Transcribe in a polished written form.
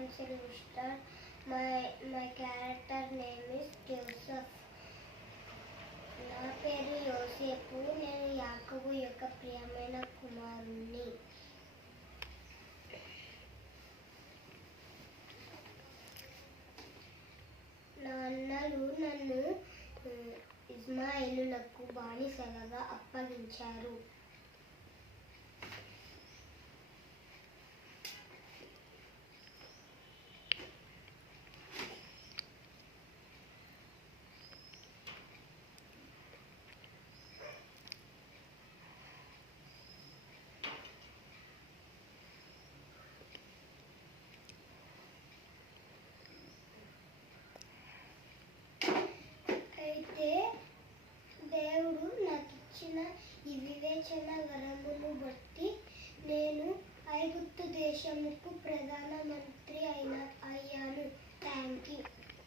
am Sylvester. My character name is Joseph. నా పేరు యోసేపు. నేను యాకోబు యొక్క ప్రియమైన కుమారుణ్ణి. నా అన్నలు నన్ను ఇస్మాయిలులకు బానిసలుగా అప్పగించారు. అయితే దేవుడు నాకు ఇచ్చిన ఈ వివేచన వరమును బట్టి నేను ఐగుప్తు దేశముకు ప్రధానమంత్రి